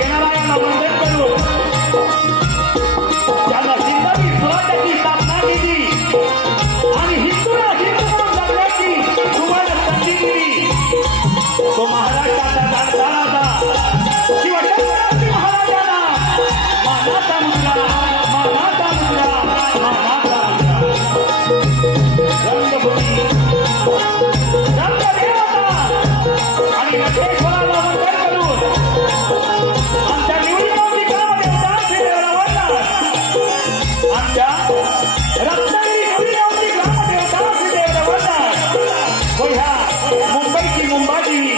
தேவாலயம் அமைந்து Mumbai ki Mumbai ki.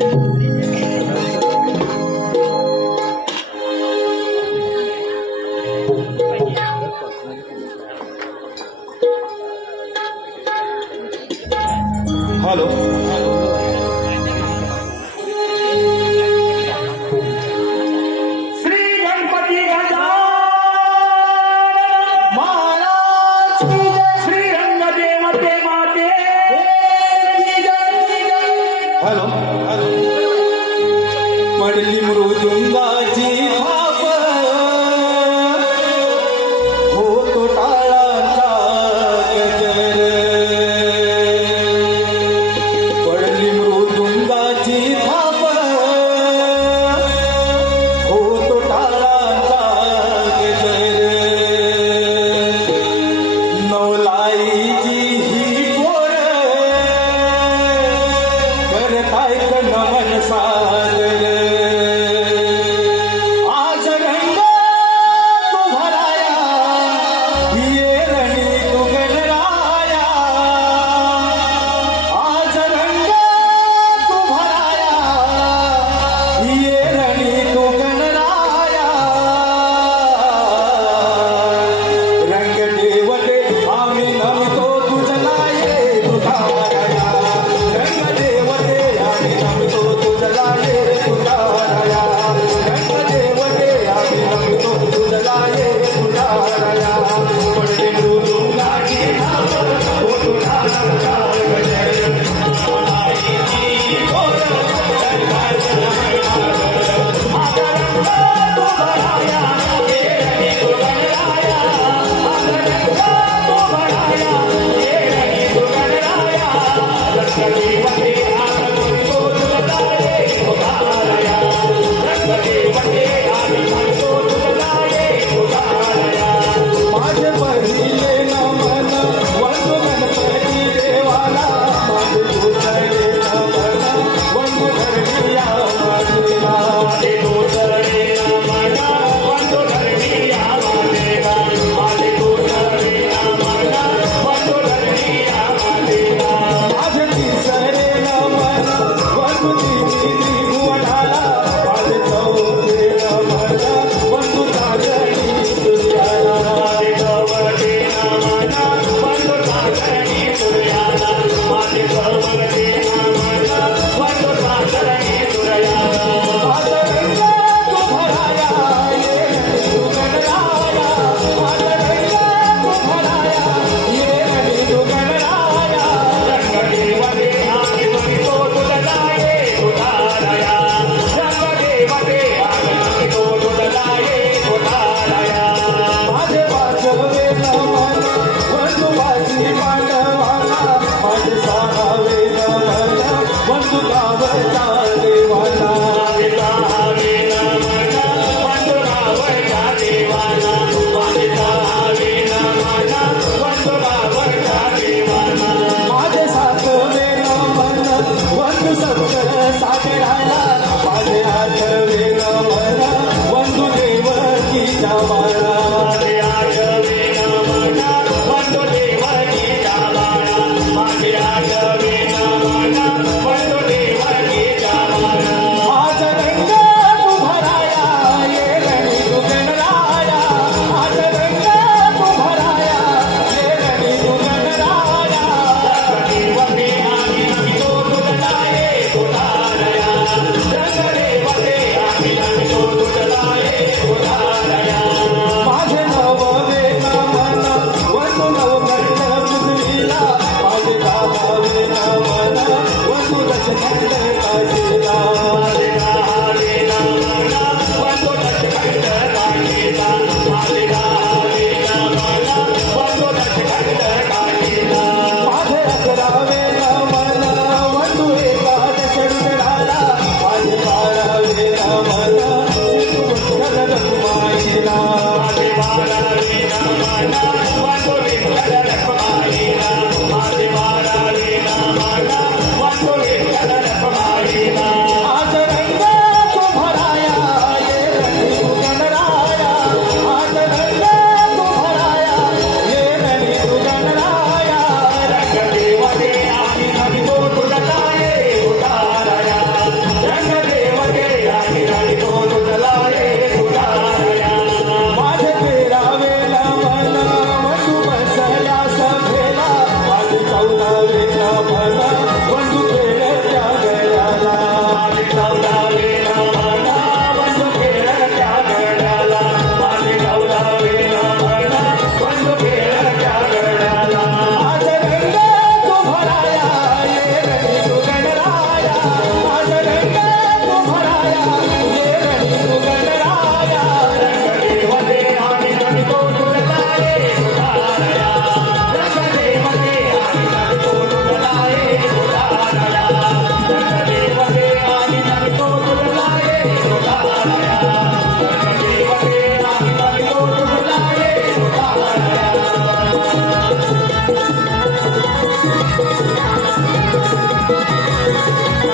嗯。शरण मनसा